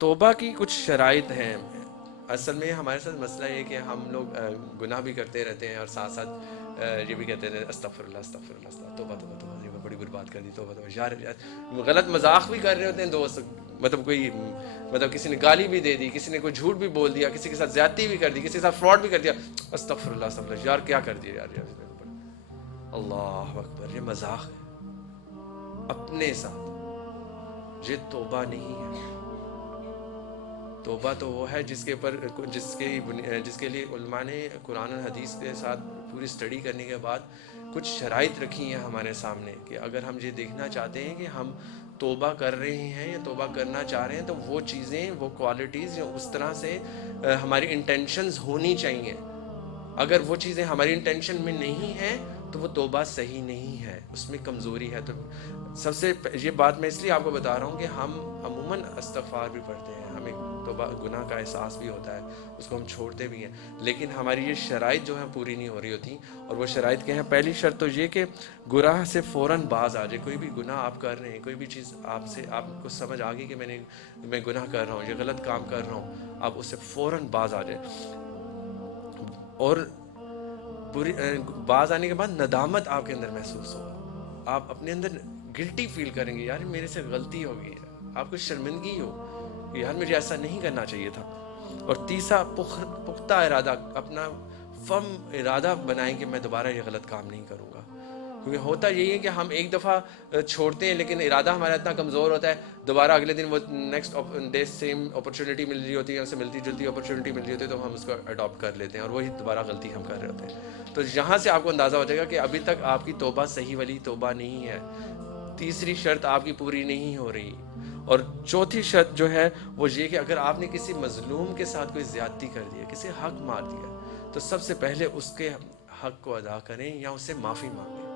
توبہ کی کچھ شرائط ہیں. اصل میں ہمارے ساتھ مسئلہ یہ ہے کہ ہم لوگ گناہ بھی کرتے رہتے ہیں اور ساتھ ساتھ یہ بھی کہتے رہتے ہیں استغفر اللہ استغفر اللہ توبہ توبہ توبہ. یہ بڑی بری بات کر دی توبہ توبہ. یار غلط مذاق بھی کر رہے ہوتے ہیں دوست, مطلب کوئی مطلب کسی نے گالی بھی دے دی, کسی نے کوئی جھوٹ بھی بول دیا, کسی کے ساتھ زیادتی بھی کر دی, کسی کے ساتھ فراڈ بھی کر دیا, استغفر اللہ استغفر اللہ. یار کیا کر دیا یار, اللہ اکبر, یہ مذاق ہے اپنے ساتھ, یہ توبہ نہیں ہے. توبہ تو وہ ہے جس کے اوپر جس کے لیے علماء نے قرآن اور حدیث کے ساتھ پوری اسٹڈی کرنے کے بعد کچھ شرائط رکھی ہیں ہمارے سامنے کہ اگر ہم یہ دیکھنا چاہتے ہیں کہ ہم توبہ کر رہے ہیں یا توبہ کرنا چاہ رہے ہیں تو وہ چیزیں, وہ کوالٹیز یا اس طرح سے ہماری انٹینشنز ہونی چاہیے. اگر وہ چیزیں ہماری انٹینشن میں نہیں ہیں تو وہ توبہ صحیح نہیں ہے, اس میں کمزوری ہے. تو سب سے یہ بات میں اس لیے آپ کو بتا رہا ہوں کہ ہم عموماً استغفار بھی پڑھتے ہیں, ہمیں توبہ گناہ کا احساس بھی ہوتا ہے, اس کو ہم چھوڑتے بھی ہیں, لیکن ہماری یہ شرائط جو ہیں پوری نہیں ہو رہی ہوتی. اور وہ شرائط کیا ہیں؟ پہلی شرط تو یہ کہ گناہ سے فوراً باز آ جائے. کوئی بھی گناہ آپ کر رہے ہیں, کوئی بھی چیز آپ کو سمجھ آ گئی کہ میں گناہ کر رہا ہوں, یہ غلط کام کر رہا ہوں, آپ اس سے فوراً باز آ جائے. اور پوری باز آنے کے بعد ندامت آپ کے اندر محسوس ہوگا, آپ اپنے اندر گلٹی فیل کریں گے, یار میرے سے غلطی ہو گئی, آپ کو شرمندگی ہو کہ یار مجھے ایسا نہیں کرنا چاہیے تھا. اور تیسرا پختہ ارادہ, اپنا فرم ارادہ بنائیں کہ میں دوبارہ یہ غلط کام نہیں کروں گا. کیونکہ ہوتا یہی ہے کہ ہم ایک دفعہ چھوڑتے ہیں لیکن ارادہ ہمارا اتنا کمزور ہوتا ہے, دوبارہ اگلے دن وہ نیکسٹ ڈے سیم اپرچونیٹی مل رہی ہوتی ہے, اسے ملتی جلتی اپرچونیٹی مل رہی ہوتی ہے, تو ہم اس کو اڈاپٹ کر لیتے ہیں اور وہی دوبارہ غلطی ہم کر رہے ہوتے ہیں. تو یہاں سے آپ کو اندازہ ہو جائے گا کہ ابھی تک آپ کی توبہ صحیح والی توبہ نہیں ہے. تیسری شرط آپ کی پوری نہیں ہو رہی. اور چوتھی شرط جو ہے وہ یہ کہ اگر آپ نے کسی مظلوم کے ساتھ کوئی زیادتی کر دی ہے, کسی حق مار دیا, تو سب سے پہلے اس کے حق کو ادا کریں یا اس سے معافی مانگیں.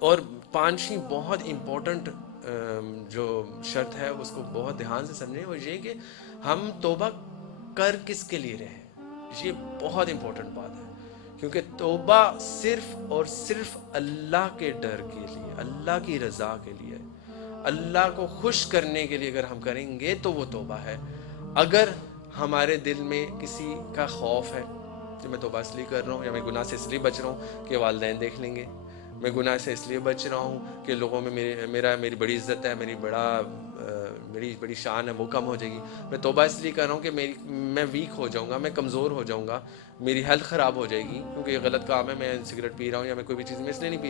اور پانچویں بہت امپورٹنٹ جو شرط ہے اس کو بہت دھیان سے سمجھیں, وہ یہ کہ ہم توبہ کر کس کے لیے رہے ہیں. یہ بہت امپورٹنٹ بات ہے, کیونکہ توبہ صرف اور صرف اللہ کے ڈر کے لیے, اللہ کی رضا کے لیے, اللہ کو خوش کرنے کے لیے اگر ہم کریں گے تو وہ توبہ ہے. اگر ہمارے دل میں کسی کا خوف ہے کہ میں توبہ اس لیے کر رہا ہوں, یا میں گناہ سے اس لیے بچ رہا ہوں کہ والدین دیکھ لیں گے, میں گناہ سے اس لیے بچ رہا ہوں کہ لوگوں میں میری بڑی عزت ہے, میری بڑی شان ہے, وہ کم ہو جائے گی, میں توبہ اس لیے کر رہا ہوں کہ میں ویک ہو جاؤں گا, میں کمزور ہو جاؤں گا, میری ہیلتھ خراب ہو جائے گی کیونکہ یہ غلط کام ہے, میں سگریٹ پی رہا ہوں یا میں کوئی بھی چیز میں اس لیے نہیں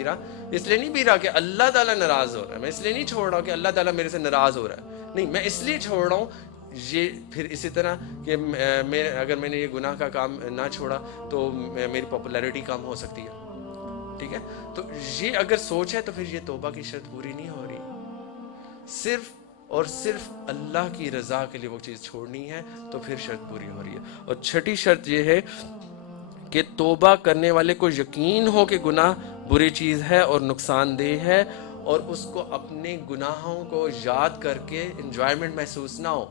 پی رہا کہ اللہ تعالیٰ ناراض ہو رہا ہے, میں اس لیے نہیں چھوڑ رہا ہوں کہ اللہ تعالیٰ میرے سے ناراض ہو رہا ہے, نہیں, میں اس لیے چھوڑ رہا ہوں. یہ پھر اسی طرح کہ اگر میں نے یہ گناہ کا کام نہ چھوڑا تو میری پاپولیرٹی کم ہو سکتی ہے, ٹھیک ہے. تو یہ اگر سوچ ہے تو پھر یہ توبہ کی شرط پوری نہیں ہو رہی. صرف اور صرف اللہ کی رضا کے لیے وہ چیز چھوڑنی ہے تو پھر شرط پوری ہو رہی ہے. اور چھٹی شرط یہ ہے کہ توبہ کرنے والے کو یقین ہو کہ گناہ بری چیز ہے اور نقصان دہ ہے, اور اس کو اپنے گناہوں کو یاد کر کے انجوائمنٹ محسوس نہ ہو,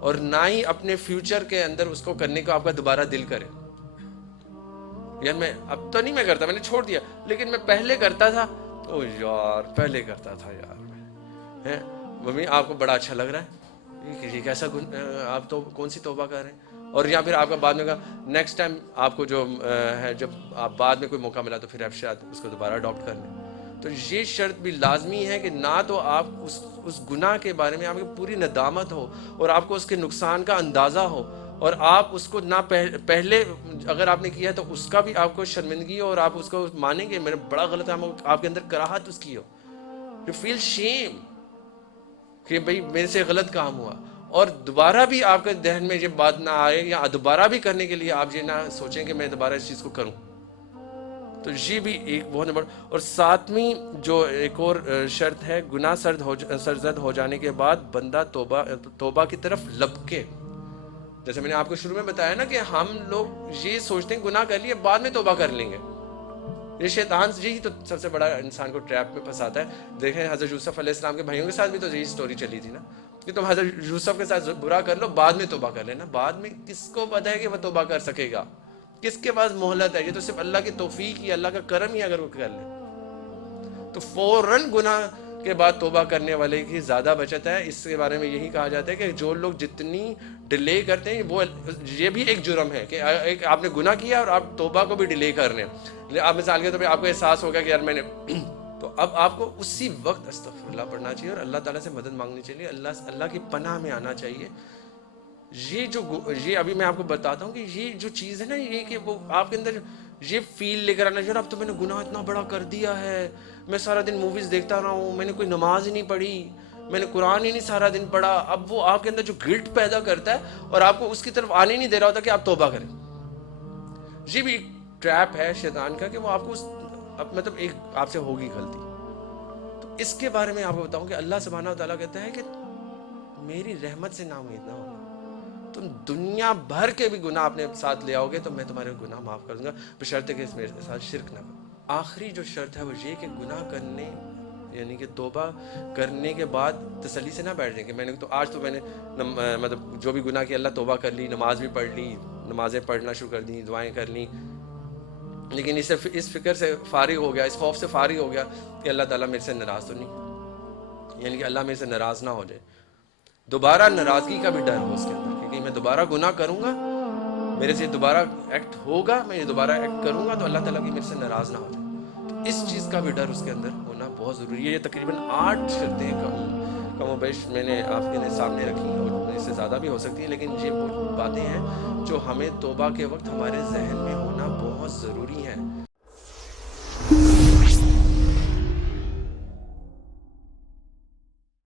اور نہ ہی اپنے فیوچر کے اندر اس کو کرنے کو آپ کا دوبارہ دل کرے. یار میں اب تو نہیں میں کرتا, میں نے چھوڑ دیا, لیکن میں پہلے کرتا تھا, او یار پہلے کرتا تھا یار میں, ممی آپ کو بڑا اچھا لگ رہا ہے, یہ کیسا آپ تو کون سی توبہ کر رہے ہیں. اور یا پھر آپ کا بعد میں کہا نیکسٹ ٹائم آپ کو جو ہے, جب آپ بعد میں کوئی موقع ملا تو پھر آپ شاید اس کو دوبارہ اڈاپٹ کر لیں. تو یہ شرط بھی لازمی ہے کہ نہ تو آپ اس گناہ کے بارے میں آپ کی پوری ندامت ہو اور آپ کو اس کے نقصان کا اندازہ ہو, اور آپ اس کو نہ پہلے اگر آپ نے کیا ہے تو اس کا بھی آپ کو شرمندگی ہو, اور آپ اس کو مانیں گے میرا بڑا غلط ہے, آپ کے اندر کراہت اس کی ہو, یو فیل شیم کہ بھئی میرے سے غلط کام ہوا, اور دوبارہ بھی آپ کے ذہن میں یہ بات نہ آئے یا دوبارہ بھی کرنے کے لیے آپ یہ نہ سوچیں کہ میں دوبارہ اس چیز کو کروں. تو یہ بھی ایک بہت بڑا. اور ساتویں جو ایک اور شرط ہے, گناہ سرزد ہو جانے کے بعد بندہ توبہ کی طرف لپکے. جیسے میں نے آپ کو شروع میں بتایا نا کہ ہم لوگ یہ سوچتے ہیں گناہ کر لیے بعد میں توبہ کر لیں گے. یہ شیطان یہی تو سب سے بڑا انسان کو ٹریپ میں پھنساتا ہے. دیکھیں حضرت یوسف علیہ السلام کے بھائیوں کے ساتھ بھی تو یہی سٹوری چلی تھی نا کہ تم حضرت یوسف کے ساتھ برا کر لو, بعد میں توبہ کر لینا. بعد میں کس کو پتہ ہے کہ وہ توبہ کر سکے گا, کس کے پاس مہلت ہے؟ یہ تو صرف اللہ کی توفیق ہی, اللہ کا کرم ہی اگر وہ کر لے تو فوراً گناہ کے بعد توبہ کرنے والے کی زیادہ بچت ہے. اس کے بارے میں یہی کہا جاتا ہے کہ جو لوگ جتنی ڈیلے کرتے ہیں وہ یہ بھی ایک جرم ہے کہ ایک آپ نے گناہ کیا اور آپ توبہ کو بھی ڈیلے کر رہے ہیں. آپ مثال کے طور پہ آپ کو احساس ہوگا کہ یار میں نے تو اب آپ کو اسی وقت استغفر اللہ پڑھنا چاہیے اور اللہ تعالیٰ سے مدد مانگنی چاہیے, اللہ کی پناہ میں آنا چاہیے. یہ ابھی میں آپ کو بتاتا ہوں کہ یہ جو چیز ہے نا, یہ کہ وہ آپ کے اندر یہ فیل لے کر آنا چاہیے, اب تو میں نے گناہ اتنا بڑا کر دیا ہے, میں سارا دن موویز دیکھتا رہا ہوں, میں نے کوئی نماز ہی نہیں پڑھی, میں نے قرآن ہی نہیں سارا دن پڑھا. اب وہ آپ کے اندر جو گلٹ پیدا کرتا ہے اور آپ کو اس کی طرف آنے نہیں دے رہا ہوتا کہ آپ توبہ کریں. یہ بھی ایک ٹریپ ہے شیطان کا کہ وہ آپ کو مطلب ایک آپ سے ہوگی غلطی. تو اس کے بارے میں آپ کو بتاؤں کہ اللہ سبحانہ و تعالیٰ کہتا ہے کہ میری رحمت سے نا امید نہ ہونا, تم دنیا بھر کے بھی گناہ اپنے ساتھ لے آؤ گے تو میں تمہارے گناہ معاف کر دوں گا, بشرطے کہ اس میرے ساتھ شرک نہ کرو. آخری جو شرط ہے وہ یہ کہ گناہ کرنے یعنی کہ توبہ کرنے کے بعد تسلی سے نہ بیٹھ جائیں کہ میں نے تو آج تو میں نے مطلب جو بھی گناہ کیا اللہ توبہ کر لی, نماز بھی پڑھ لی, نمازیں پڑھنا شروع کر دیں, دعائیں کر لیں, لیکن اس فکر سے فارغ ہو گیا, اس خوف سے فارغ ہو گیا کہ اللہ تعالیٰ میرے سے ناراض تو نہیں, یعنی کہ اللہ میرے سے ناراض نہ ہو جائے. دوبارہ ناراضگی کا بھی ڈر ہو اس کے اندر کہ میں دوبارہ گناہ کروں گا, میرے سے دوبارہ ایکٹ ہوگا, میں یہ دوبارہ ایکٹ کروں گا تو اللہ تعالیٰ کی میرے سے ناراض نہ ہو جائے. تو اس چیز کا بھی ڈر اس کے اندر ہونا بہت ضروری ہے. یہ تقریباً 8 شرطیں کم و بیش میں نے آپ کے سامنے رکھی ہیں, اور اس سے زیادہ بھی ہو سکتی ہیں, لیکن یہ باتیں ہیں جو ہمیں توبہ کے وقت ہمارے ذہن میں ہونا بہت ضروری ہے.